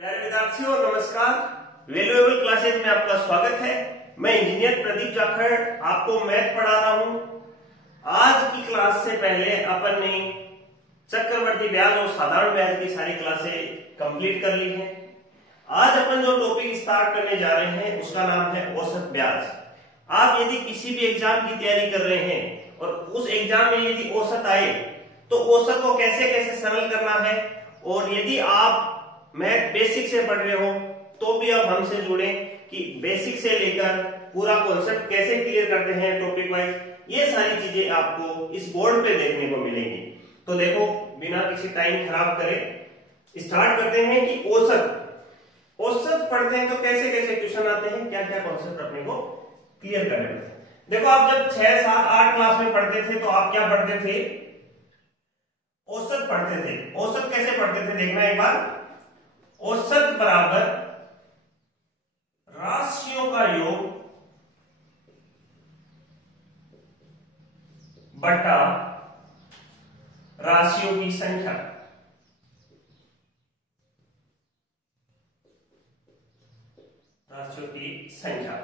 प्यारे विद्यार्थियों नमस्कार। वैल्यूएबल क्लासेज में आपका स्वागत है। मैं इंजीनियर प्रदीप जाखड़ आपको मैथ पढ़ा रहा हूं। आज की क्लास से पहले अपन ने चक्रवर्ती ब्याज और साधारण ब्याज की सारी क्लासें कंप्लीट कर ली हैं। आज अपन जो टॉपिक स्टार्ट करने जा रहे हैं उसका नाम है औसत ब्याज। आप यदि किसी भी एग्जाम की तैयारी कर रहे हैं और उस एग्जाम में यदि औसत आए तो औसत को कैसे कैसे सरल करना है, और यदि आप मैथ बेसिक से पढ़ रहे हो तो भी आप हमसे जुड़े कि बेसिक से लेकर पूरा कॉन्सेप्ट कैसे क्लियर करते हैं टॉपिक वाइज, ये सारी चीजें आपको इस बोर्ड पे देखने को मिलेंगी। तो देखो बिना किसी टाइम खराब करे स्टार्ट करते हैं कि औसत पढ़ते हैं तो कैसे कैसे क्वेश्चन आते हैं, क्या क्या कॉन्सेप्ट अपने को क्लियर करने होते हैं। देखो आप जब 6, 7, 8 क्लास में पढ़ते थे तो आप क्या पढ़ते थे? औसत पढ़ते थे। औसत कैसे पढ़ते थे देखना एक बार। औसत बराबर राशियों का योग बटा राशियों की संख्या। राशियों की संख्या।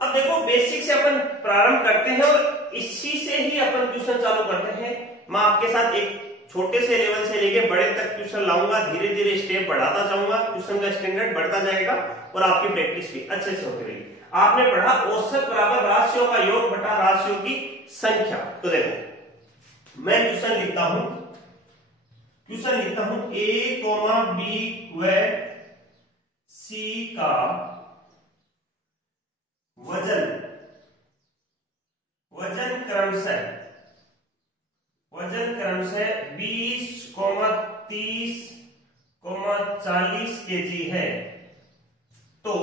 अब देखो बेसिक से अपन प्रारंभ करते हैं और इसी से ही अपन ट्यूशन चालू करते हैं। मैं आपके साथ एक छोटे से लेवल से लेके बड़े तक ट्यूशन लाऊंगा, धीरे धीरे स्टेप बढ़ाता जाऊंगा, ट्यूशन का स्टैंडर्ड बढ़ता जाएगा और आपकी प्रैक्टिस भी अच्छे से होती रहेगी। आपने पढ़ा औसत बराबर राशियों का योग बटा राशियों की संख्या। तो देखो मैं ट्यूशन लिखता हूं ए कोमा बी व सी का वजन क्रमशः 20, 30, 40 केजी है। तो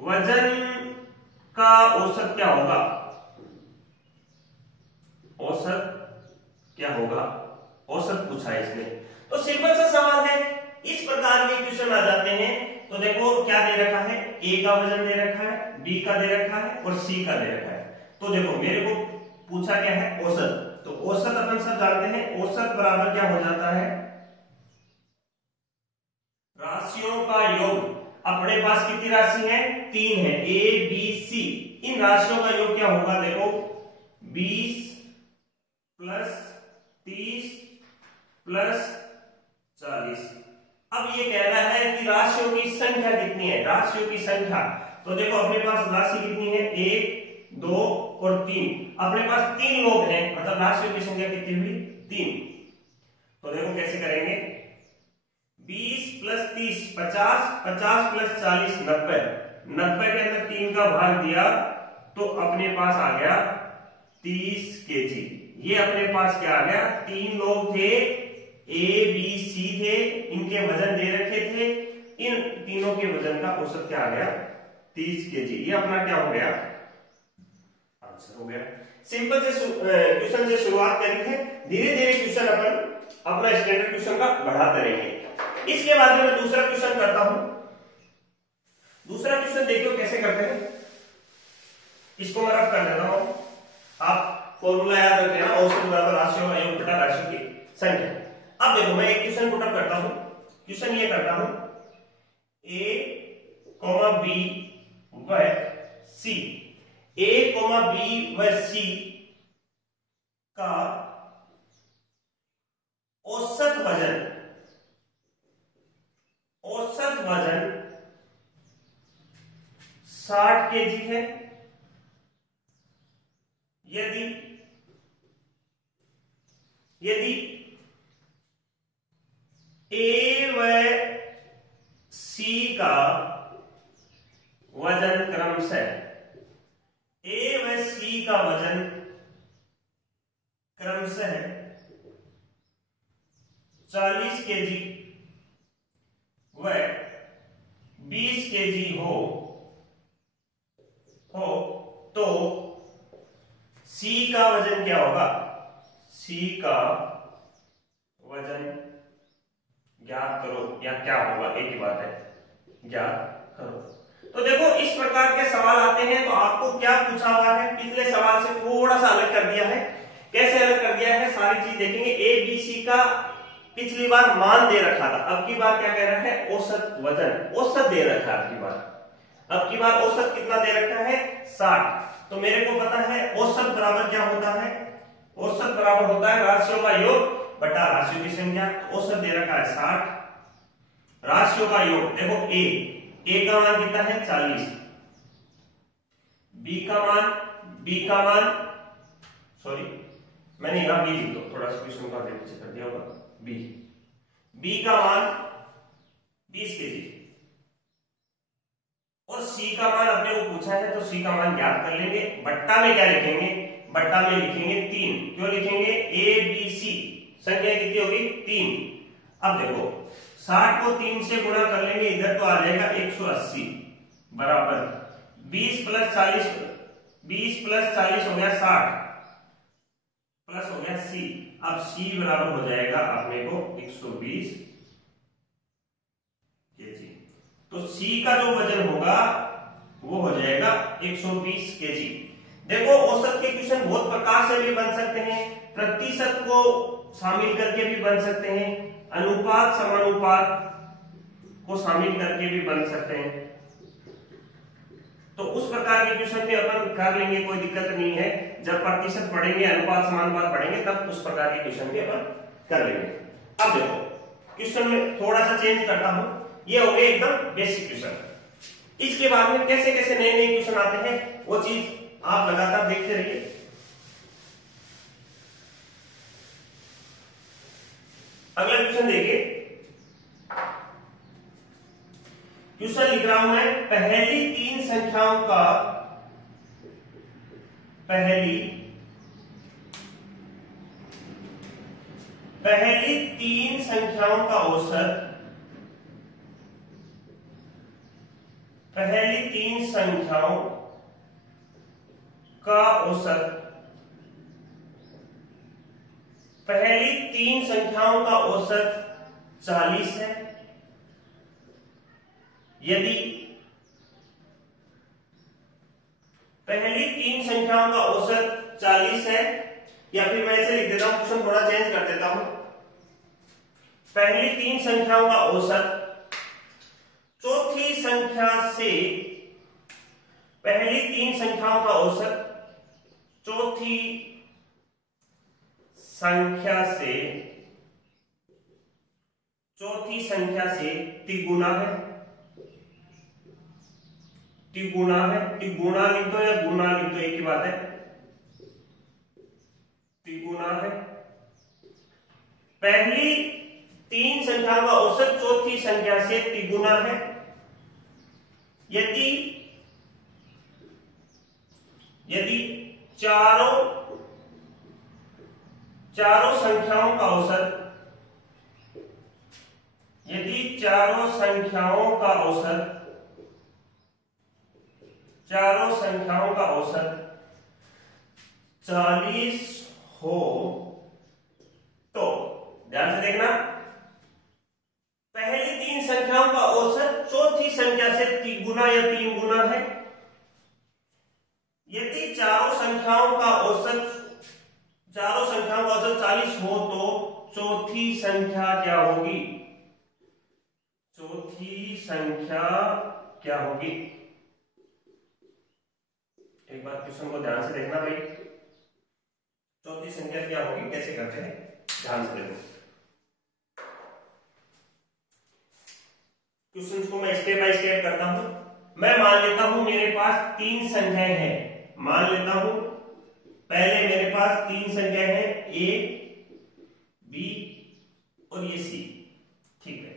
वजन का औसत क्या होगा? औसत पूछा है इसने। तो सिंपल सा सवाल है। इस प्रकार के क्वेश्चन आ जाते हैं तो देखो क्या दे रखा है, ए का वजन दे रखा है, बी का दे रखा है और सी का दे रखा है। तो देखो मेरे को पूछा क्या है, औसत। तो औसत अपन सब जानते हैं, औसत बराबर क्या हो जाता है? राशियों का योग। अपने पास कितनी राशि है? 3 है, ए बी सी। इन राशियों का योग क्या होगा? देखो 20 प्लस 30 प्लस 40। अब ये कह रहा है कि राशियों की संख्या कितनी है? राशियों की संख्या। तो देखो अपने पास राशि कितनी है? 1, 2 और 3। अपने पास 3 लोग हैं, मतलब राशियों की संख्या कितनी हुई? 3। तो देखो कैसे करेंगे। 20 प्लस 30 50, 50 प्लस 40 90। 90 के अंदर 3 का भाग दिया तो अपने पास आ गया 30 केजी। ये अपने पास क्या आ गया? 3 लोग थे, ए बी सी थे, इनके वजन दे रखे थे। इन तीनों के वजन का औसत क्या आ गया? 30 केजी। ये अपना क्या हो गया? आंसर हो गया। सिंपल से ट्यूशन से शुरुआत करेंगे, धीरे धीरे ट्यूशन अपन अपना स्टैंडर्ड ट्यूशन का बढ़ाते रहेंगे। इसके बाद में मैं दूसरा क्वेश्चन करता हूं। दूसरा क्वेश्चन देखो कैसे करते हैं। इसको मैं रफ कर देता हूं। आप फॉर्मूला याद रख लेना, औसत बराबर राशियों का योग बटा राशियों की संख्या। अब देखो मैं एक क्वेश्चन पुट अप करता हूं। क्वेश्चन ये करता हूं, ए कोमा बी व सी। ए कोमा बी व सी का औसत वजन 60 केजी है। यदि ए व सी का वजन क्रमशः 40 केजी व 20 केजी हो तो सी का वजन क्या होगा? सी का वजन ज्ञात करो, या क्या होगा, एक ही बात है, ज्ञात करो। तो देखो इस प्रकार के सवाल आते हैं तो आपको क्या पूछा हुआ है, पिछले सवाल से थोड़ा सा अलग कर दिया है। कैसे अलग कर दिया है सारी चीज देखेंगे। ए बी सी का पिछली बार मान दे रखा था, अब की बार क्या कह रहा है, औसत वजन, औसत दे रखा है अब की बार औसत कितना दे रखा है 60। तो मेरे को पता है औसत बराबर क्या होता है, औसत बराबर होता है राशियों का योग बटा राशियों की संख्या। तो औसत दे रखा है 60, राशियों का योग देखो ए का मान कितना है 40, बी का मान सॉरी मैंने यहां बी लिख दो, थोड़ा सा क्वेश्चन का पीछे कर दिया होगा, बी का मान 20 केजी और सी का मान अपने को पूछा है, तो सी का मान ज्ञात कर लेंगे। बट्टा में क्या लिखेंगे, बट्टा में लिखेंगे 3, क्यों लिखेंगे, ए बी सी संख्या कितनी होगी 3। अब देखो 60 को 3 से गुणा कर लेंगे, इधर तो आ जाएगा 180 बराबर 20 प्लस 40 हो गया 60 प्लस हो गया सी। अब सी बराबर हो जाएगा अपने को 120 केजी। तो सी का जो वजन होगा वो हो जाएगा 120 केजी। देखो औसत के क्वेश्चन बहुत प्रकार से भी बन सकते हैं, प्रतिशत को शामिल करके भी बन सकते हैं, अनुपात समानुपात को शामिल करके भी बन सकते हैं। तो उस प्रकार के क्वेश्चन भी अपन कर लेंगे, कोई दिक्कत नहीं है। जब प्रतिशत पढ़ेंगे, अनुपात समानुपात पढ़ेंगे, तब उस प्रकार के क्वेश्चन भी अपन कर लेंगे। अब देखो क्वेश्चन में थोड़ा सा चेंज करता हूं, ये हो गए एकदम बेसिक क्वेश्चन। इसके बाद में कैसे कैसे नए नए क्वेश्चन आते हैं वो चीज आप लगातार देखते रहिए। अगला क्वेश्चन देखिए, क्वेश्चन लिख रहा हूं मैं, पहली तीन संख्याओं का पहली तीन संख्याओं का औसत, पहली तीन संख्याओं का औसत, पहली तीन संख्याओं का औसत 40 है यदि पहली तीन संख्याओं का औसत 40 है, या फिर मैं इसे लिख देता हूं, क्वेश्चन थोड़ा चेंज कर देता हूं। पहली तीन संख्याओं का औसत चौथी संख्या से, पहली तीन संख्याओं का औसत चौथी संख्या से तिगुना है, तिगुना लिख दो या गुना लिख दो, एक ही बात है, तिगुना है। पहली तीन संख्याओं का औसत चौथी संख्या से तिगुना है यदि चारों संख्याओं का औसत, यदि चारों संख्याओं का औसत 40 हो, तो ध्यान से देखना, पहली तीन संख्याओं का औसत चौथी संख्या से तिगुना या 3 गुना है। यदि चारों संख्याओं का औसत 40 हो तो चौथी संख्या क्या होगी, चौथी संख्या क्या होगी। एक बार क्वेश्चन को ध्यान से देखना भाई, चौथी संख्या क्या होगी, कैसे करते हैं ध्यान से देखो। क्वेश्चन को मैं स्टेप बाय स्टेप करता हूं। मैं मान लेता हूं मेरे पास तीन संख्याएं हैं, मान लेता हूं पहले मेरे पास तीन संख्याएं हैं, ए बी और ये सी, ठीक है।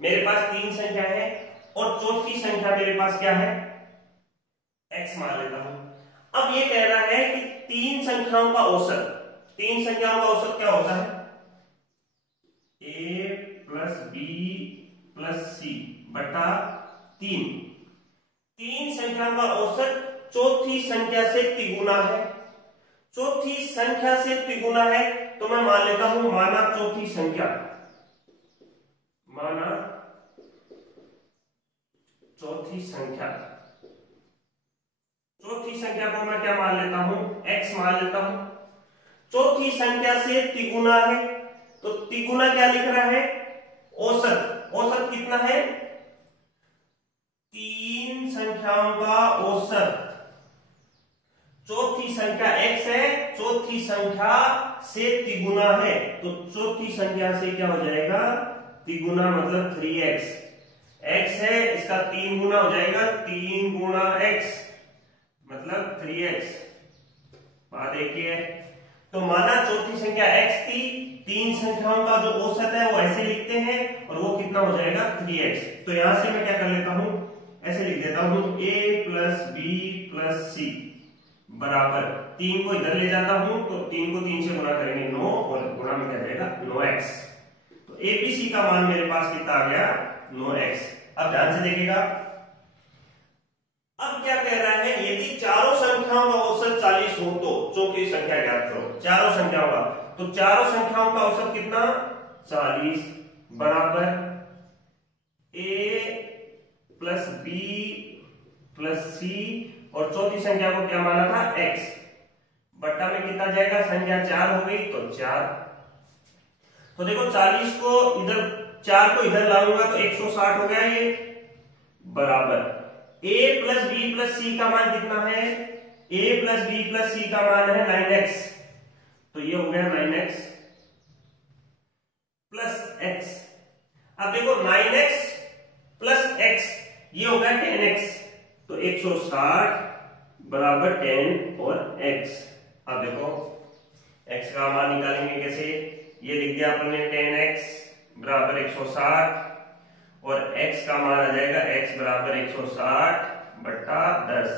मेरे पास तीन संख्याएं हैं और चौथी संख्या मेरे पास क्या है, एक्स मान लेता हूं। अब ये कह रहा है कि तीन संख्याओं का औसत, तीन संख्याओं का औसत क्या होता है, ए प्लस बी प्लस सी बटा 3। तीन संख्याओं का औसत चौथी संख्या से तिगुना है, चौथी संख्या से तिगुना है, तो मैं मान लेता हूं माना चौथी संख्या, माना चौथी संख्या, चौथी संख्या को मैं क्या मान लेता हूं, x मान लेता हूं। चौथी संख्या से तिगुना है, तो तिगुना क्या लिख रहा है, औसत। औसत कितना है, 3 संख्याओं का औसत। चौथी संख्या x है, चौथी संख्या से तिगुना है, तो चौथी संख्या से क्या हो जाएगा, तिगुना मतलब 3x। x है, इसका 3 गुना हो जाएगा, 3 गुना x मतलब 3x। बात एक ही है। तो माना चौथी संख्या x थी, 3 संख्याओं का जो औसत है वो ऐसे लिखते हैं, और वो कितना हो जाएगा 3x। तो यहां से मैं क्या कर लेता हूं, ऐसे लिख देता हूं, a प्लस बी प्लस सी बराबर 3 को इधर ले जाता हूं, तो 3 को 3 से गुना करेंगे 9, और गुणा में क्या जाएगा 9x। तो एबीसी का मान मेरे पास कितना आ गया, 9x। अब ध्यान से देखिएगा, अब क्या कह रहा है, यदि चारों संख्याओं का औसत 40 हो तो चौथी संख्या ज्ञात करो। चारों संख्याओं का, तो चारों संख्याओं का औसत कितना, 40 बराबर a प्लस बी प्लस सी, और चौथी संख्या को क्या माना था, x, बट्टा में कितना जाएगा, संख्या 4 हो गई तो 4। तो देखो 40 को इधर, 4 को इधर लाऊंगा तो 160 हो गया ये, बराबर a प्लस बी प्लस सी का मान कितना है, a प्लस बी प्लस सी का मान है 9x, तो ये हो गया 9x प्लस x। अब देखो 9x प्लस x, ये हो गया 10x, तो 160 बराबर 10 और x। अब देखो x का मान निकालेंगे कैसे, ये लिख दिया अपन ने 10x बराबर 160, और x का मान आ जाएगा x बराबर 160 बट्टा 10,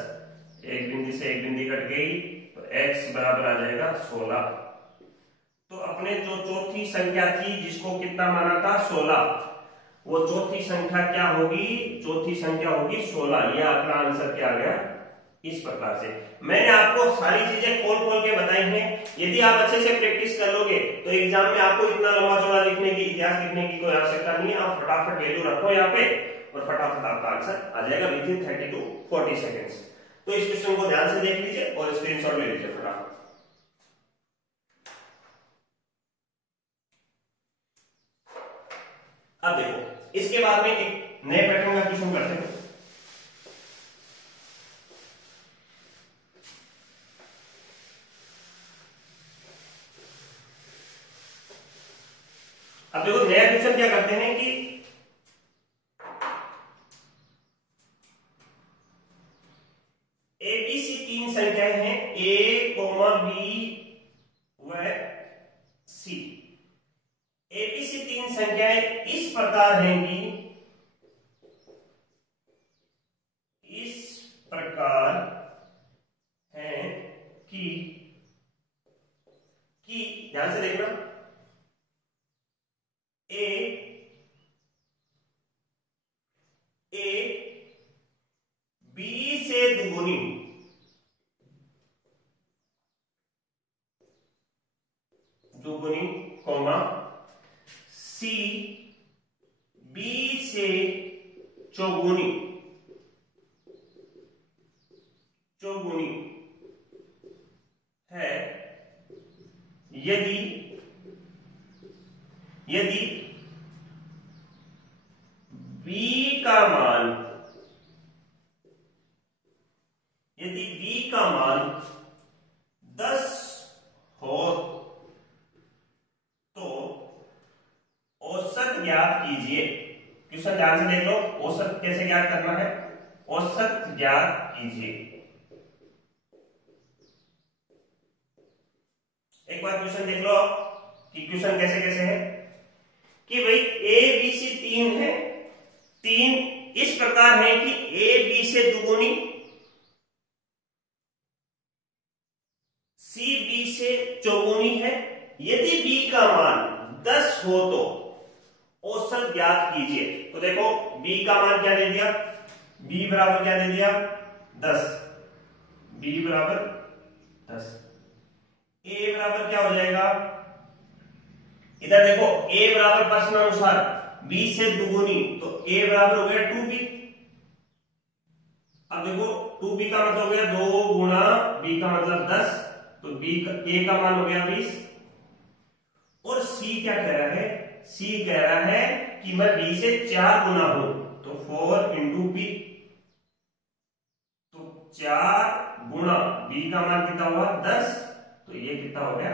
एक बिंदी से एक बिंदी कट गई, तो x बराबर आ जाएगा 16। तो अपने जो चौथी संख्या थी जिसको कितना माना था 16, वो चौथी संख्या क्या होगी, चौथी संख्या होगी 16। यह अपना आंसर क्या आ गया, इस प्रकार से। मैंने आपको सारी चीजें खोल खोल के बताई हैं। यदि आप अच्छे से प्रैक्टिस कर लोगे तो एग्जाम में आपको इतना लंबा चौड़ा लिखने की, इतिहास लिखने की कोई आवश्यकता नहीं है। आप फटाफट वैल्यू रखो यहाँ पे और फटाफट आपका आंसर आ जाएगा विद इन 30 to 40 सेकेंड्स। तो इस क्वेश्चन को ध्यान से देख लीजिए और स्क्रीनशॉट ले लीजिए फटाफट। अब देखो इसके बाद में एक नए पैटर्न का क्वेश्चन करते हैं। अब देखो नया क्वेश्चन क्या करते हैं कि एबीसी 3 संख्याएं हैं, ए बी व सी। एबीसी 3 संख्याएं इस प्रकार हैं कि, इस प्रकार हैं कि ध्यान से देखना, ए बी से दुगुनी, कॉमा सी बी से चौगुनी है, यदि b का मान, यदि b का मान 10 हो तो औसत ज्ञात कीजिए। क्वेश्चन ध्यान से देख लो, औसत कैसे ज्ञात करना है, औसत ज्ञात कीजिए। एक बार क्वेश्चन देख लो कि क्वेश्चन कैसे कैसे है कि भाई ए बी सी 3 है, 3 इस प्रकार है कि ए बी से दुगुनी, सी बी से चौगुनी है। यदि b का मान 10 हो तो औसत ज्ञात कीजिए। तो देखो b का मान क्या दे दिया, b बराबर क्या दे दिया 10, b बराबर 10, a बराबर क्या हो जाएगा, इधर देखो a बराबर प्रश्नानुसार b से दुगुनी, तो a बराबर हो गया 2b। अब देखो 2b का मतलब हो गया 2 गुणा b का मतलब 10, तो a का मान हो गया 20, और सी क्या कह रहा है, सी कह रहा है कि मैं बी से 4 गुना हूं, तो 4 इंटू बी, तो 4 गुना बी का मान कितना हुआ 10, तो ये कितना हो गया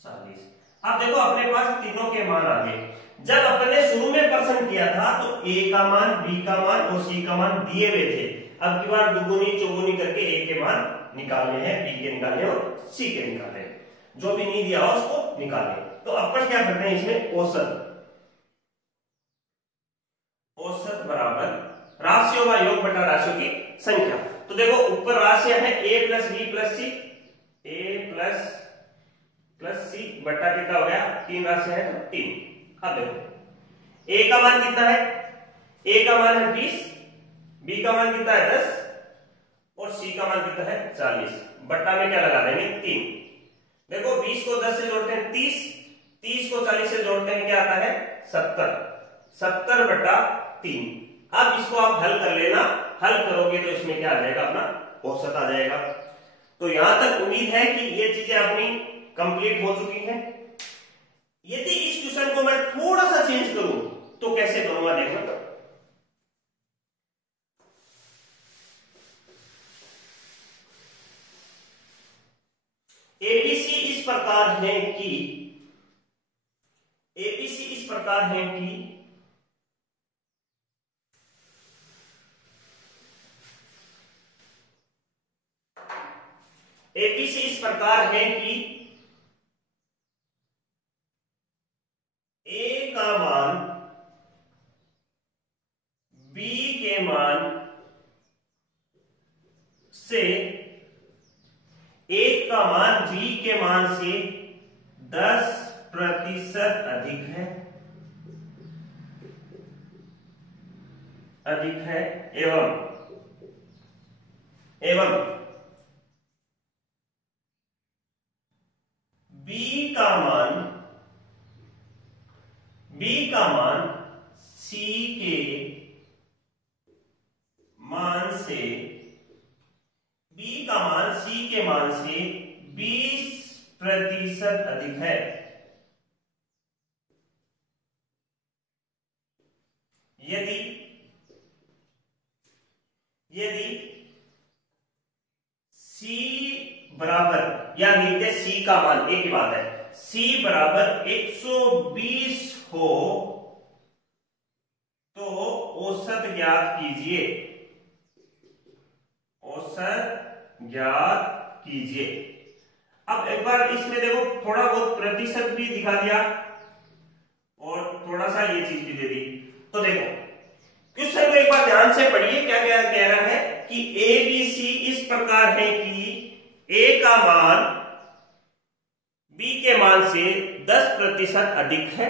40। अब देखो अपने पास तीनों के मान आ गए। जब अपने शुरू में प्रश्न किया था तो ए का मान, बी का मान और सी का मान दिए हुए थे। अब की बार दुगुनी चौगुनी करके ए के मान निकालने हैं, बी के निकालने और सी के निकालने, जो भी नहीं दिया हो उसको निकालने। तो अपन क्या करते हैं इसमें, औसत, औसत बराबर राशियों का योग बटा राशियों की संख्या। तो देखो ऊपर राशियां है ए प्लस बी प्लस सी, ए प्लस सी बटा कितना हो गया, 3 राशियां है तो 3। अब देखो ए का मान कितना है, ए का मान है 20, बी का मान कितना है 10 और सी का मान कितना है 40। बट्टा में क्या लगा देंगे 3। देखो 20 को 10 से जोड़ते हैं 30, 30 को 40 से जोड़ते हैं क्या आता है 70, 70 बटा 3। अब इसको आप हल कर लेना, हल करोगे तो इसमें क्या आ जाएगा, अपना औसत आ जाएगा। तो यहां तक उम्मीद है कि ये चीजें अपनी कंप्लीट हो चुकी हैं। यदि इस क्वेश्चन को मैं थोड़ा सा चेंज करूं तो कैसे करूंगा देखना। एबीसी इस प्रकार है कि, एबीसी इस प्रकार है कि एबीसी इस प्रकार है कि ए का मान बी के मान से, ए का मान बी के मान से 10% अधिक है, एवं बी का मान सी के मान से, बी का मान सी के मान से 20% अधिक है। यदि सी बराबर, या लिखते सी का मान, एक ही बात है, सी बराबर 120 हो तो औसत ज्ञात कीजिए, औसत ज्ञात कीजिए। अब एक बार इसमें देखो थोड़ा बहुत प्रतिशत भी दिखा दिया और थोड़ा सा ये चीज भी दे दी। तो देखो क्वेश्चन को एक बार ध्यान से पढ़िए, क्या क्या कह रहा है कि ए बी सी इस प्रकार है कि ए का मान बी के मान से 10% अधिक है,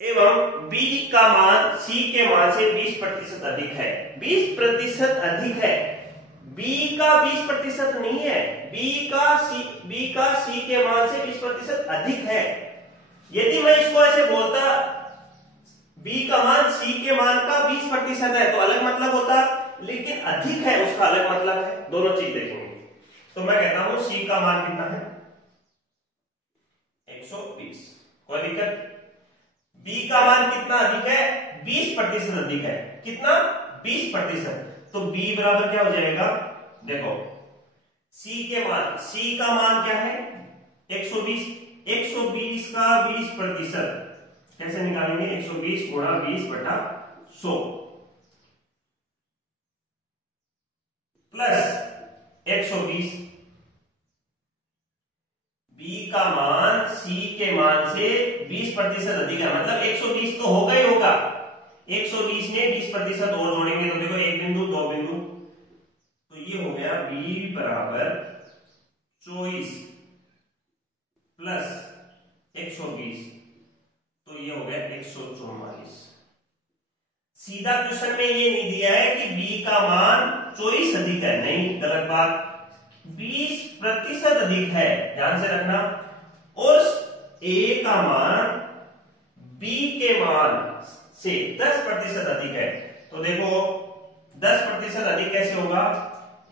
एवं बी का मान सी के मान से 20% अधिक है। 20% अधिक है, बी का 20% नहीं है, बी का सी के मान से 20% अधिक है। यदि मैं इसको ऐसे बोलता बी का मान सी के मान का 20% है तो अलग मतलब होता, लेकिन अधिक है उसका अलग मतलब है। दोनों चीज देखेंगे। तो मैं कहता हूं सी का मान कितना है 120, कोई दिक्कत। बी का मान कितना अधिक है 20% अधिक है, कितना 20%। तो बी बराबर क्या हो जाएगा, देखो सी का मान क्या है 120, 120 का 20% कैसे निकालेंगे, 120 गुणा 20 बटा 100 प्लस 120। बी का मान सी के मान से 20% अधिक है, मतलब 120 तो होगा ही होगा। 120 में 20% और जोड़ेंगे तो देखो एक बिंदु दो बिंदु, तो ये हो गया बी बराबर 24 प्लस 120, तो ये हो गया 144। सीधा क्वेश्चन में ये नहीं दिया है कि बी का मान 24 अधिक है, नहीं, गलत बात, 20% अधिक है, ध्यान से रखना। और ए का मान बी के मान से 10% अधिक है, तो देखो 10% अधिक कैसे होगा,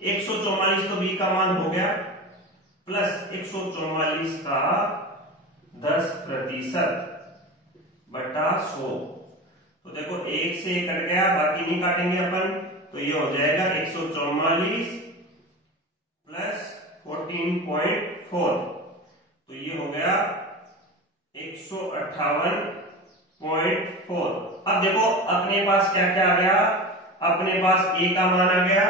144 तो बी का मान हो गया प्लस 144 का 10% बटा 100। तो देखो 1 से कट गया, बाकी नहीं काटेंगे अपन, तो ये हो जाएगा 144 प्लस 14.4, तो ये हो गया 158.4। अब देखो अपने पास क्या क्या आ गया, अपने पास ए का मान आ गया,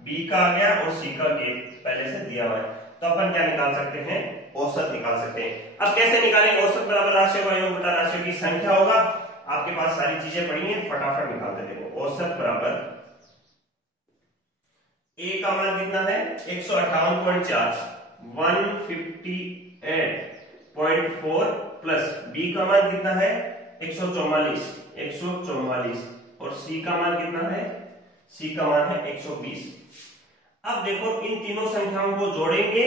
बी का आ गया और सी का पहले से दिया हुआ है, तो अपन क्या निकाल सकते हैं, औसत निकाल सकते हैं। अब कैसे निकालेंगे, औसत बराबर राशियों का योग बटा राशियों की संख्या होगा। आपके पास सारी चीजें पड़ी हैं, फटाफट निकालते देखो। औसत बराबर ए का मान कितना है 158.4, 158.4 प्लस बी का मान कितना है 144 और सी का मान कितना है, सी का मान है 120। अब देखो इन तीनों संख्याओं को जोड़ेंगे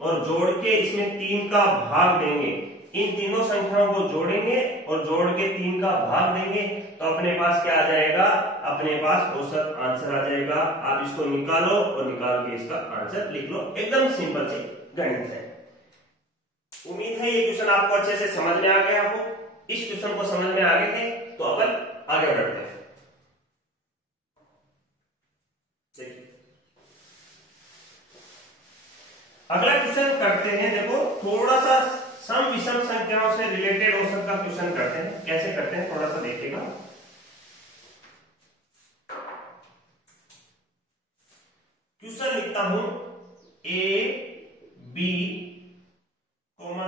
और जोड़ के इसमें 3 का भाग देंगे, इन तीनों संख्याओं को जोड़ेंगे और जोड़ के 3 का भाग देंगे, तो अपने पास क्या आ जाएगा, अपने पास औसत आंसर आ जाएगा। आप इसको निकालो और निकाल के इसका आंसर लिख लो, एकदम सिंपल सी गणित है। उम्मीद है ये क्वेश्चन आपको अच्छे से समझ में आ गया हो। इस क्वेश्चन को समझ में आ गए थे तो अपन आगे बढ़ते हैं। अगला क्वेश्चन करते हैं, देखो थोड़ा सा सम विषम संख्याओं से रिलेटेड औसत का क्वेश्चन करते हैं। कैसे करते हैं थोड़ा सा देखिएगा। क्वेश्चन लिखता हूं ए बी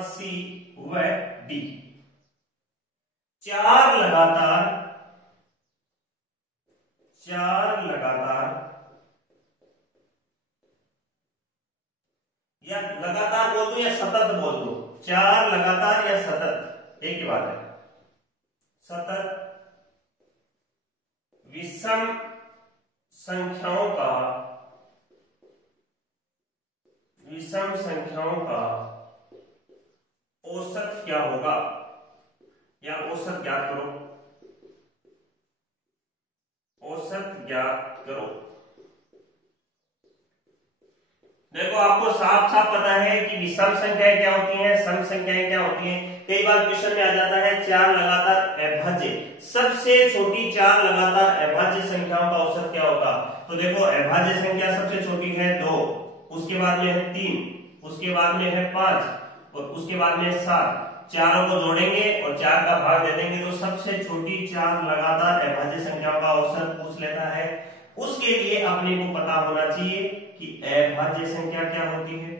सी व डी, चार लगातार या लगातार बोल दूं या सतत बोल दूं, चार लगातार या सतत एक ही बात है, सतत विषम संख्याओं का औसत क्या होगा, या औसत ज्ञात करो, औसत ज्ञात करो। देखो आपको साफ साफ पता है कि विषम संख्याएं क्या होती हैं, सम संख्याएं क्या होती हैं। कई बार क्वेश्चन में आ जाता है चार लगातार अभाज्य, सबसे छोटी चार लगातार अभाज्य संख्याओं का औसत क्या होगा। तो देखो अभाज्य संख्या सबसे छोटी है 2, उसके बाद में है 3, उसके बाद में है 5 और उसके बाद में 7। चारों को जोड़ेंगे और 4 का भाग दे देंगे तो सबसे छोटी चार लगातार अभाज्य संख्याओं का औसत पूछ लेता है। उसके लिए अपने को पता होना चाहिए कि अभाज्य संख्या क्या होती है,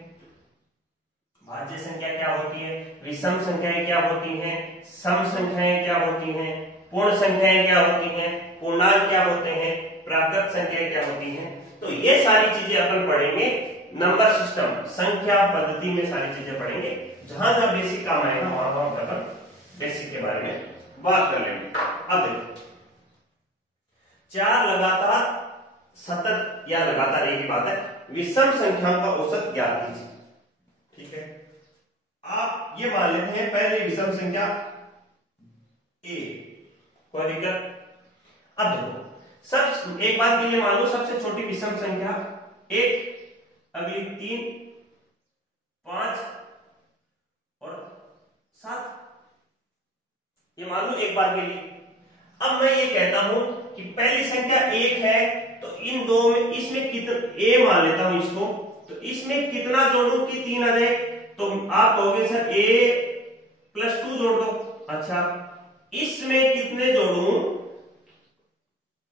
भाज्य संख्या क्या होती है, विषम संख्याएं क्या होती हैं, सम संख्याएं क्या होती हैं, पूर्ण संख्याएं क्या होती हैं, पूर्णांक क्या होते हैं, प्राकृत संख्याएं क्या होती हैं। तो ये सारी चीजें अपन पढ़ेंगे नंबर सिस्टम संख्या पद्धति में, सारी चीजें पढ़ेंगे। जहां जहां बेसिक काम आएगा वहां वहां अपन बेसिक के बारे में बात कर लेंगे। अब देखो चार लगातार सतत या लगातार एक ही बात है, विषम संख्याओं का औसत ज्ञात कीजिए। ठीक है, आप ये मान लेते हैं पहली विषम संख्या ए, कोई दिक्कत। अब देखो सब एक बात के लिए मान लो सबसे छोटी विषम संख्या 1, अगली 3, 5 और 7, ये मान लो एक बार के लिए। अब मैं ये कहता हूं कि पहली संख्या 1 है तो इन दो में इसमें कितना ए मान लेता हूं इसको, तो इसमें कितना जोड़ूं कि 3 आ जाए। तो आप कहोगे सर a + 2 जोड़ दो। अच्छा इसमें कितने जोड़ूं,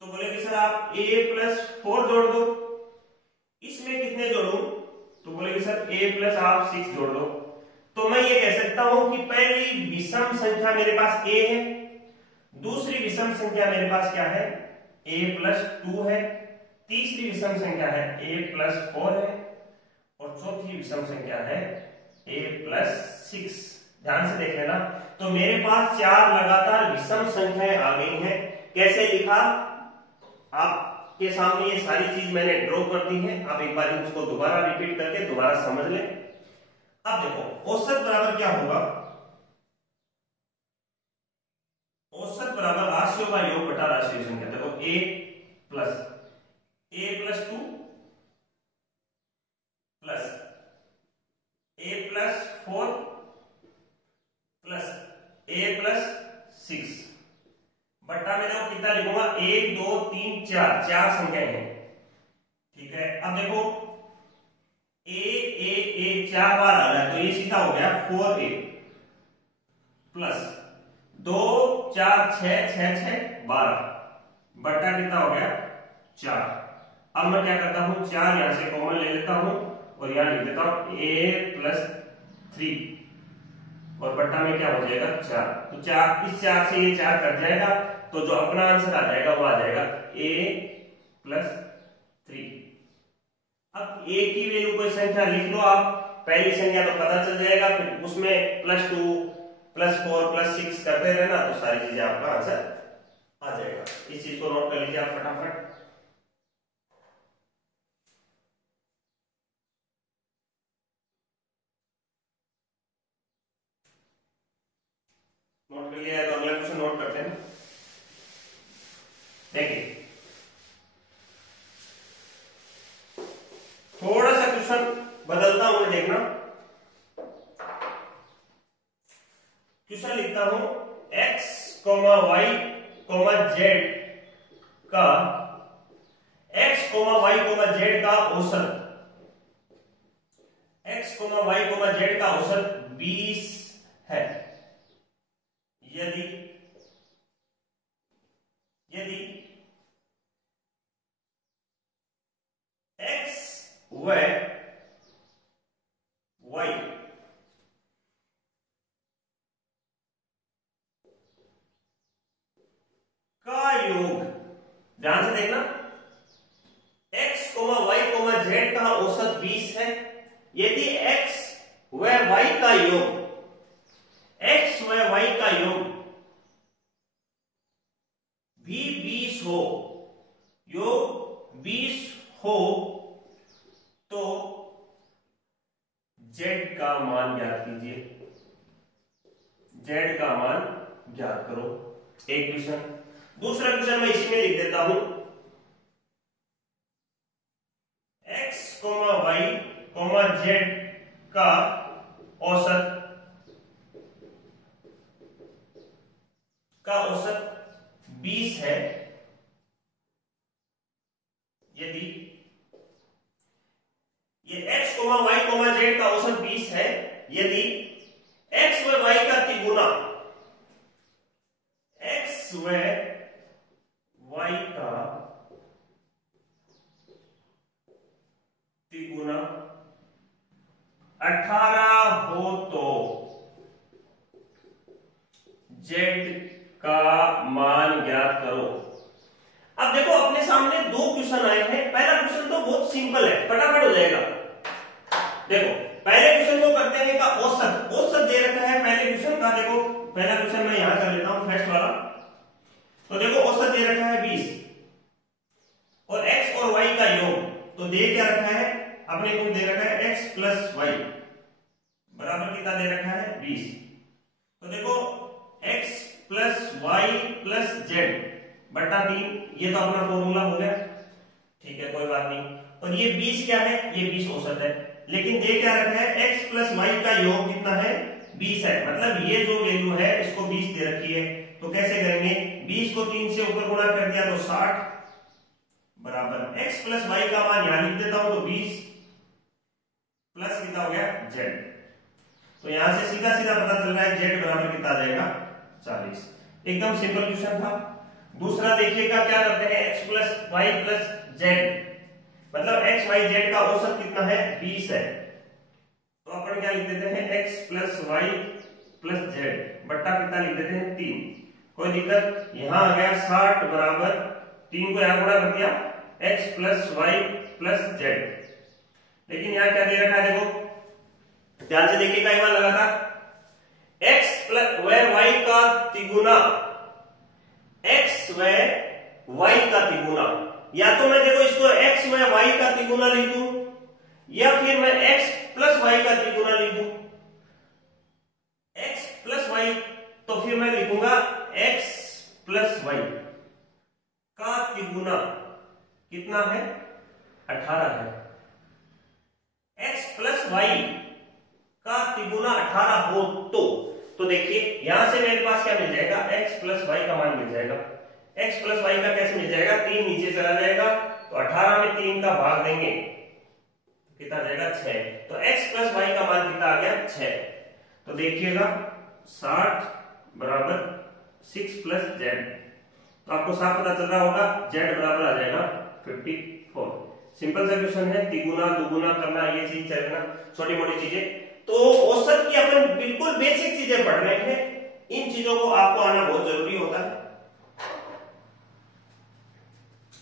तो बोलेंगे सर आप a + 4 जोड़ दो। इसमें कितने जोड़ूं, तो बोलेंगे सर a + आप 6 जोड़ दो। तो मैं ये कह सकता हूं कि पहली विषम संख्या मेरे पास a है, दूसरी विषम संख्या मेरे पास क्या है a + 2 है, तीसरी विषम संख्या है a + 4 है और चौथी विषम संख्या है a + 6। ध्यान से देख लेना। तो मेरे पास चार लगातार विषम संख्याएं आ गई हैं। कैसे लिखा, आपके सामने ये सारी चीज मैंने ड्रॉ कर दी है, आप एक बार इसको दोबारा रिपीट करके दोबारा समझ लें। अब देखो औसत बराबर क्या होगा, औसत बराबर राशियों का योग बटा राशियों की संख्या। देखो a + 2 plus plus A plus 6 बट्टा में देखो कितना लिखूंगा 1 2 3 4 चार संख्याएं हैं। ठीक है, अब देखो ए 4 बार आ रहा है तो ये सीधा हो गया 4a प्लस 2 4 6 6 6 12 बट्टा कितना हो गया 4। अब मैं क्या करता हूं 4 यहां से कॉमन ले लेता हूं और यहां लिख देता हूं a प्लस 3 और बट्टा में क्या हो जाएगा 4। तो 4 इस 4 से ये 4 कट जाएगा तो जो अपना आंसर आ जाएगा वो आ जाएगा a प्लस 3। अब a की वैल्यू कोई संख्या लिख लो आप, पहली संख्या तो पता चल जाएगा, फिर उसमें +2 +4 +6 करते रहना तो सारी चीजें आपका आंसर आ जाएगा। इस चीज को नोट कर लीजिए आप फटाफट। नोट कर लिया है तो अगला क्वेश्चन नोट करते हैं। देखिए थोड़ा सा क्वेश्चन बदलता हूं, देखना। क्वेश्चन लिखता हूं x, y, z का x, y, z का औसत x, y, z का औसत 20 है। यदि x व y का योग, ध्यान से देखना, x, y, z का औसत 20 है। यदि x व y का योग भी 20 हो, योग 20 हो तो z का मान ज्ञात कीजिए। z का मान ज्ञात करो। एक क्वेश्चन। दूसरा क्वेश्चन मैं इसी में लिख देता हूं x, y, z का औसत 20 है। यदि ये x, y, z का औसत 20 है, यदि x व y का तिगुना, x व y का तिगुना 18 हो तो z का मान ज्ञात करो। अब देखो अपने सामने दो क्वेश्चन आए हैं। पहला क्वेश्चन तो बहुत सिंपल है, फटाफट हो जाएगा। देखो पहले क्वेश्चन को करते हैं का औसत दे रखा है पहले क्वेश्चन का। देखो पहला क्वेश्चन मैं यहां कर लेता हूं फर्स्ट वाला। तो देखो औसत दे रखा है 20 और x और y का योग, तो दे क्या रखा है अपने को, दे रखा है x प्लस y बराबर कितना दे रखा है 20। तो देखो x plus y plus z बट्टा 3, ये तो अपना फॉर्मूला हो गया। ठीक है कोई बात नहीं। और ये 20 क्या है, ये 20 औसत है, लेकिन दे क्या रखा है x प्लस y का योग कितना है 20 है, मतलब ये जो वैल्यू है इसको 20 दे रखी है। तो कैसे करेंगे, 20 को 3 से ऊपर गुणा कर दिया तो 60 बराबर x प्लस y का मान यहां लिख देता हूं तो 20 प्लस कितना हो गया z। तो यहां से सीधा सीधा पता चल रहा है z बराबर कितना आ जाएगा 40। एकदम सिंपल क्वेश्चन था। दूसरा देखिएगा क्या करते हैं, x plus y plus z, मतलब x y z का औसत कितना है 20 है। तो अपन क्या लिख देते हैं x plus y plus z बट्टा कितना लिख देते हैं 3। कोई दिक्कत, यहां आ गया 60 बराबर 3 को यहां गुणा कर दिया x plus y plus z। लेकिन यहां क्या दे रखा है, देखो ध्यान से देखिएगा, यहां लगा था x प्लस y का तिगुना, x व y का तिगुना, या तो मैं देखो इसको x व y का तिगुना लिख दूं या फिर मैं x प्लस y का तिगुना लिख दूं। x प्लस y तो फिर मैं लिखूंगा x प्लस y का तिगुना कितना है 18 है। x प्लस y का तिगुना 18 हो तो तो देखिए यहां से मेरे पास क्या मिल जाएगा, x प्लस वाई का मान मिल जाएगा। x प्लस वाई का कैसे मिल जाएगा, 3 नीचे चला जाएगा तो 18 में 3 का भाग देंगे कितना आ जाएगा 6। तो x प्लस वाई का मान कितना आ गया 6। तो देखिएगा 60 बराबर 6 प्लस जेड, तो आपको साफ पता चल रहा होगा z बराबर आ जाएगा 54। सिंपल सा क्वेश्चन है, तिगुना दुगुना करना ये चीज चलना छोटी मोटी चीजें। तो औसत की अपन बिल्कुल बेसिक चीजें पढ़ रहे हैं, इन चीजों को आपको आना बहुत जरूरी होता है।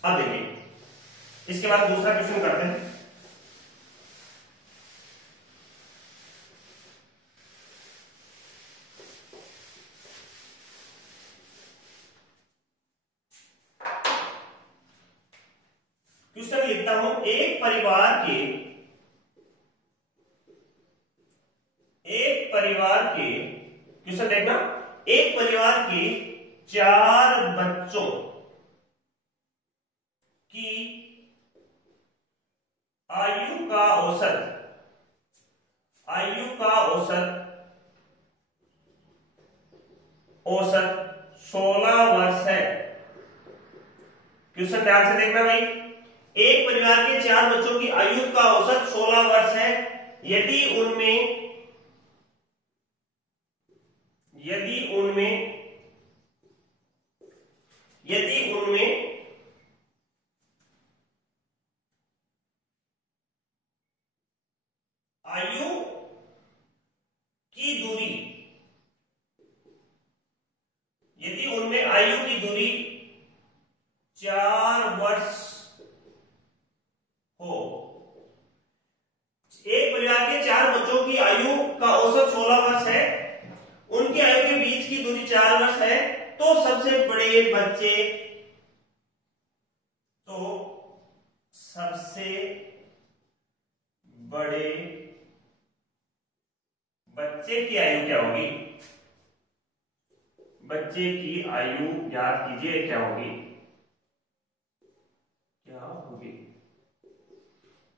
अब देखिए इसके बाद दूसरा क्वेश्चन करते हैं। क्वेश्चन लिखता हूं, एक परिवार के क्वेश्चन देखना, एक परिवार के 4 बच्चों की आयु का औसत 16 वर्ष है। क्वेश्चन ध्यान से देखना भाई, एक परिवार के 4 बच्चों की आयु का औसत 16 वर्ष है। यदि उनमें आयु की दूरी 4 वर्ष हो, एक परिवार के 4 बच्चों की आयु का औसत 16 वर्ष है, उनकी आयु के बीच की दूरी 4 वर्ष है, तो सबसे बड़े बच्चे की आयु क्या होगी, बच्चे की आयु याद कीजिए क्या होगी,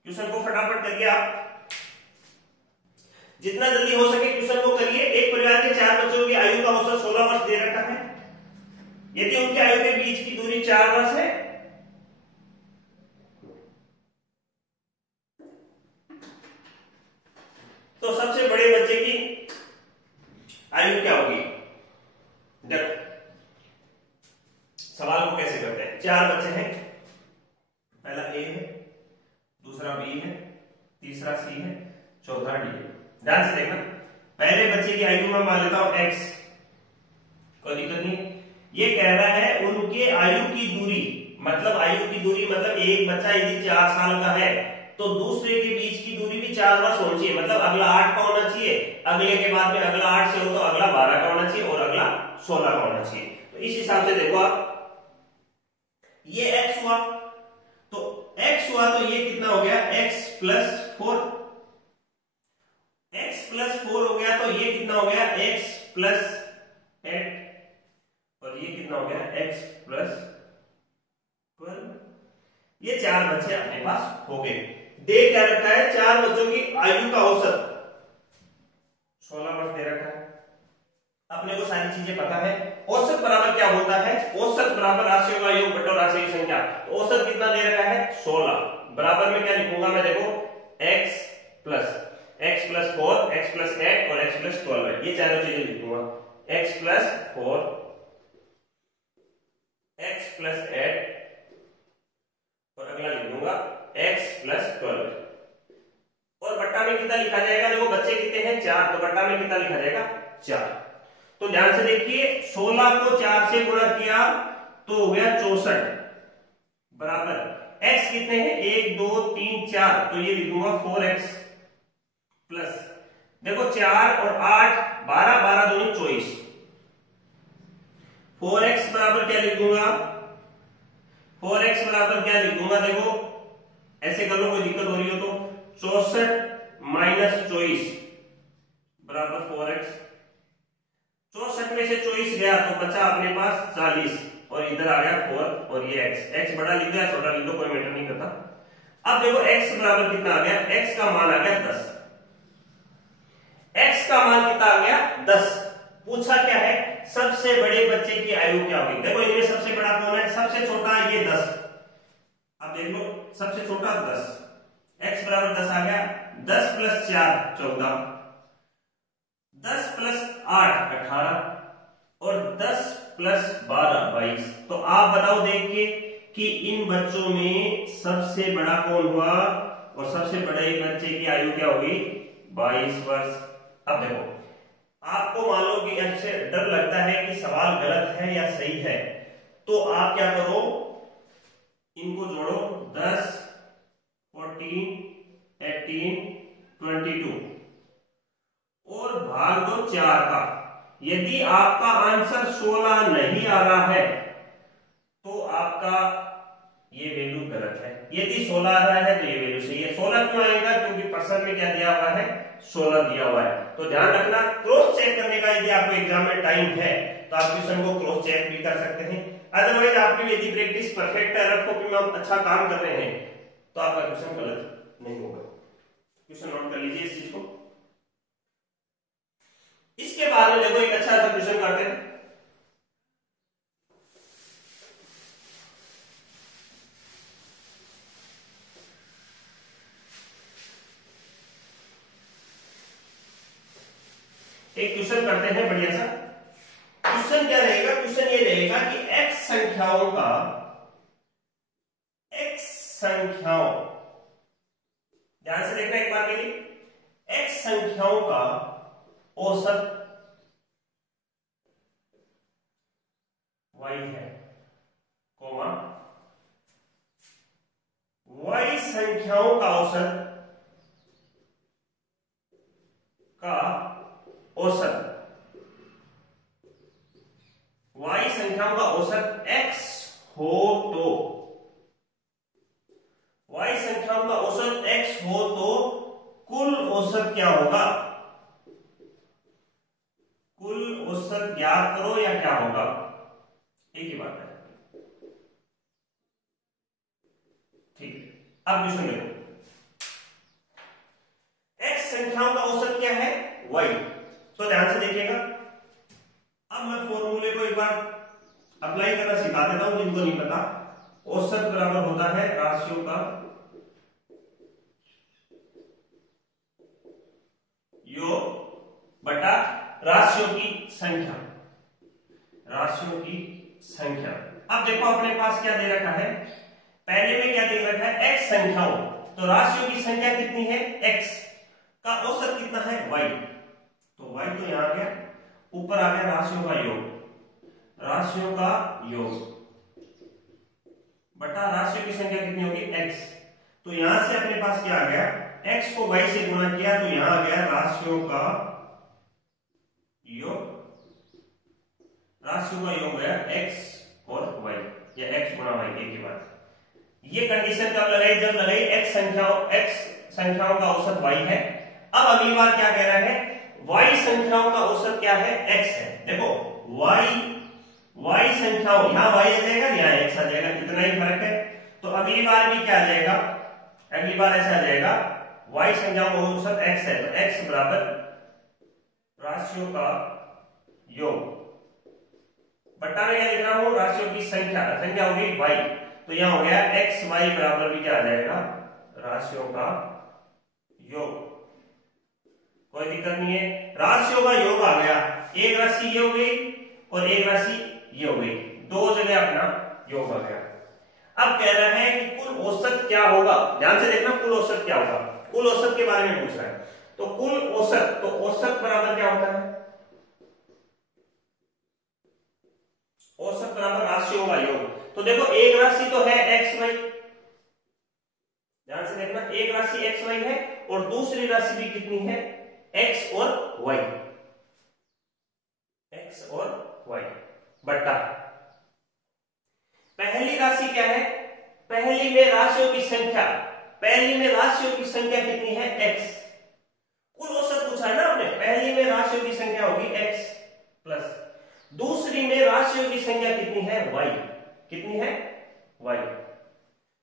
क्वेश्चन को फटाफट करिए आप, जितना जल्दी हो सके क्वेश्चन को करिए। एक परिवार के 4 बच्चों की आयु का औसत 16 वर्ष दे रखा है, यदि उनकी आयु के बीच की दूरी 4 वर्ष है, तो सबसे बड़े बच्चे की आयु क्या होगी। देखो सवाल को कैसे करते हैं, 4 बच्चे हैं, पहला ए है, दूसरा बी है, तीसरा सी है, चौथा डी है। ध्यान से देखना, पहले बच्चे की आयु में मान लेता हूं x, कोई दिक्कत नहीं। ये कह रहा है उनके आयु की दूरी मतलब एक बच्चा यदि 4 साल का है तो दूसरे के बीच की दूरी भी 4 वर्ष होनी चाहिए, मतलब अगला 8 का होना चाहिए, अगले के बाद में अगला 8 से हो तो अगला 12 का होना चाहिए और अगला 16 का होना चाहिए। तो इस हिसाब से देखो आप, ये x हुआ तो ये कितना हो गया x प्लस 4, x प्लस 4 हो गया तो ये कितना हो गया x प्लस 8, और ये कितना हो गया x प्लस 12। ये 4 बच्चे अपने पास हो गए। दे क्या रखा है, 4 बच्चों की आयु का औसत 16 वर्ष दे रखा है, अपने को सारी चीजें पता है। औसत बराबर क्या होता है, औसत बराबर राशियों का योग बटा राशियों की संख्या। तो औसत कितना दे रखा है 16, बराबर में क्या लिखूंगा मैं, देखो x प्लस 4, x प्लस 8 और x प्लस 12 है, ये चारों चीजें लिखूंगा, x प्लस 4, x प्लस 8 और अगला लिख दूंगा x प्लस 12, और बट्टा में कितना लिखा जाएगा, देखो बच्चे कितने हैं 4, तो बट्टा में कितना लिखा जाएगा 4। तो ध्यान से देखिए 16 को 4 से गुणा किया तो हो गया 64, बराबर x कितने हैं 1 2 3 4, तो ये लिख दूंगा 4x प्लस, देखो 4 और 8 12 12 दूनी 24, 4x बराबर क्या लिख दूंगा, 4x बराबर क्या लिख दूंगा, देखो ऐसे कर लो कोई दिक्कत हो रही हो तो, 64 माइनस 24 बराबर 4x, 64 में से 24 गया तो बचा अपने पास 40, और इधर आ गया 4 और ये x बड़ा लिख दिया छोटा लिख दो कोई मैटर नहीं करता। अब देखो x बराबर कितना आ गया, x का मान आ गया 10, x का मान कितना आ गया 10, पूछा क्या है, सबसे बड़े बच्चे की आयु क्या होगी। देखो इनमें सबसे बड़ा कौन है, सबसे छोटा ये 10। अब देख लो सबसे छोटा 10, x बराबर 10 आ गया। 10 प्लस 4 14, 10 प्लस 8 18 और 10 प्लस 12 22। तो आप बताओ देख के कि इन बच्चों में सबसे बड़ा कौन हुआ, और सबसे बड़े बच्चे की आयु क्या होगी 22 वर्ष। अब देखो आपको मान लो कि ऐसे डर लगता है कि सवाल गलत है या सही है, तो आप क्या करो, इनको जोड़ो 10 14 18 22 और भाग दो 4 का। यदि आपका आंसर 16 नहीं आ रहा है तो आपका ये वैल्यू गलत है, यदि 16 आ रहा है तो ये वैल्यू सही है। 16 क्यों आएगा, क्योंकि पर्सन में क्या दिया हुआ है 16 दिया हुआ है। तो ध्यान रखना, क्रॉस चेक करने का यदि आपको एग्जाम में टाइम है तो आप क्वेश्चन को क्रॉस चेक भी कर सकते हैं। अदरवाइज आपकी यदि प्रैक्टिस परफेक्ट है, रफ कॉपी में आप अच्छा काम कर रहे हैं तो आपका क्वेश्चन गलत नहीं होगा। क्वेश्चन नोट कर लीजिए इस चीज को। इसके बाद में देखो एक अच्छा सा क्वेश्चन करते हैं। एक क्वेश्चन करते हैं बढ़िया सा। क्वेश्चन क्या रहेगा, क्वेश्चन ये रहेगा कि x संख्याओं का, x संख्याओं, ध्यान से देखना एक बार के लिए, x संख्याओं का औसत y है, कोमा y संख्याओं का औसत y संख्याओं का औसत x हो तो, y संख्याओं का औसत x हो तो कुल औसत क्या होगा, कुल औसत ज्ञात करो या क्या होगा, एक ही बात है। ठीक है, अब क्वेश्चन देखो, x संख्याओं का औसत क्या है y, तो ध्यान से देखिएगा। अब मैं फॉर्मूले को एक बार अप्लाई करना सिखा देता हूं जिनको नहीं पता। औसत बराबर होता है राशियों का योग बटा राशियों की संख्या, राशियों की संख्या। अब देखो अपने पास क्या दे रखा है, पहले में क्या दे रखा है x संख्याओं, तो राशियों की संख्या कितनी है x, का औसत कितना है y, तो y तो यहां आ गया, ऊपर आ गया राशियों का योग, राशियों का योग बटा राशियों की संख्या कितनी होगी x। तो यहां से अपने पास क्या आ गया, x को y से गुणा किया तो यहां आ गया राशियों का योग, राशियों का योग है x और y, या x गुणा y, एक ही बात। ये कंडीशन कब लगाई, जब लगाई x संख्याओं का औसत y है। अब अगली बार क्या कह रहा है, y संख्याओं का औसत क्या है x है। देखो y संख्याओं, यहां y आ जाएगा यहां x आ जाएगा, इतना ही फर्क है। तो अगली बार भी क्या आ जाएगा, अगली बार ऐसा आ जाएगा y संख्याओं का औसत x है, तो x बराबर राशियों का योग बटा में क्या लिख रहा हूं, राशियों की संख्या, संख्या होगी y, तो यहां हो गया x y बराबर भी क्या आ जाएगा राशियों का योग। कोई दिक्कत नहीं है, राशियों का योग आ गया, एक राशि ये हो गई और एक राशि ये हो गई, दो जगह अपना योग आ गया। अब कह रहा है कि कुल औसत क्या होगा, ध्यान से देखना, कुल औसत क्या होगा, कुल औसत के बारे में पूछ रहा है। तो कुल औसत, तो औसत बराबर क्या होता है, औसत बराबर राशियों का योग। तो देखो एक राशि तो है एक्स वाई, ध्यान से देखना, एक राशि एक्स वाई है और दूसरी राशि भी कितनी है एक्स और वाई, एक्स और वाई बट्टा पहली राशि क्या है, पहली में राशियों की संख्या, पहली में राशियों की संख्या कितनी है एक्स, कुल औसत पूछा है ना आपने, पहली में राशियों की संख्या होगी एक्स प्लस दूसरी में राशियों की संख्या कितनी है वाई, कितनी है वाई।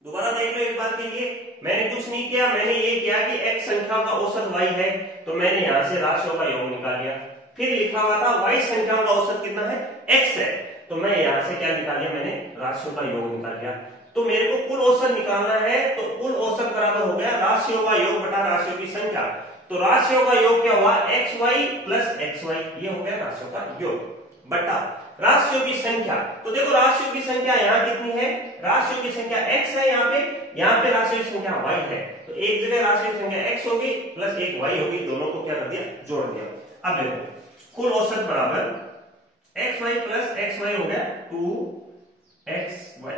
दोबारा देख लो एक बार के लिए, मैंने कुछ नहीं किया, मैंने ये किया कि x संख्या का औसत y है तो मैंने यहां से राशियों का योग निकाल लिया, फिर लिखा हुआ था y संख्याओं का औसत कितना है, x है। तो मैं यहां से क्या निकाल लिया, मैंने राशियों का योग निकाल लिया। तो मेरे को कुल औसत निकालना है, तो कुल औसत बराबर हो गया राशियों का योग बटा राशियों की संख्या। तो राशियों का योग क्या हुआ, xy प्लस xy, ये हो गया राशियों का योग बटा राशियों की संख्या। तो देखो राशियों की संख्या यहाँ कितनी है, राशियों की संख्या x है यहाँ पे राशियों की संख्या y है। तो एक जगह राशियों की संख्या x होगी प्लस एक y होगी, दोनों को क्या कर दिया, जोड़ दिया। अब देखो कुल औसत बराबर xy प्लस xy हो गया 2xy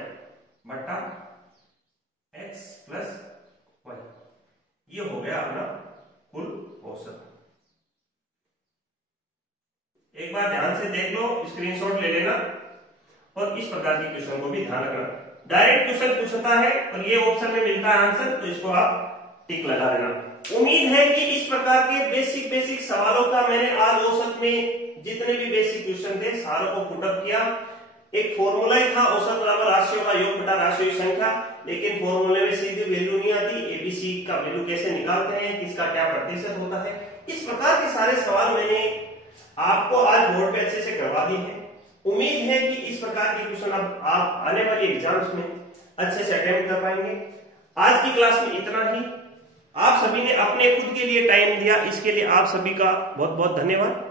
बटा x प्लस y, ये हो गया अपना कुल औसत। एक बार ध्यान से देख लो, स्क्रीनशॉट ले लेना और इस प्रकार के क्वेश्चन को भी ध्यान रखना। डायरेक्ट क्वेश्चन पूछता है और ये ऑप्शन में मिलता है आंसर, तो इसको आप टिक लगा देना। उम्मीद है कि इस प्रकार के बेसिक सवालों का मैंने आज औसत में जितने भी बेसिक क्वेश्चन थे सारों को पुटअप किया। एक फॉर्मूला ही था औसत बराबर राशियों का योग बटा राशियों की संख्या, लेकिन फॉर्मूले में सीधी वैल्यू नहीं आती, एबीसी का वैल्यू कैसे निकालते हैं, किसका क्या प्रतिशत होता है, इस प्रकार के सारे सवाल मैंने आपको आज बोर्ड पे अच्छे से करवा दी है। उम्मीद है कि इस प्रकार के क्वेश्चन अब आप आने वाली एग्जाम्स में अच्छे से अटेम्प्ट कर पाएंगे। आज की क्लास में इतना ही। आप सभी ने अपने खुद के लिए टाइम दिया, इसके लिए आप सभी का बहुत बहुत धन्यवाद।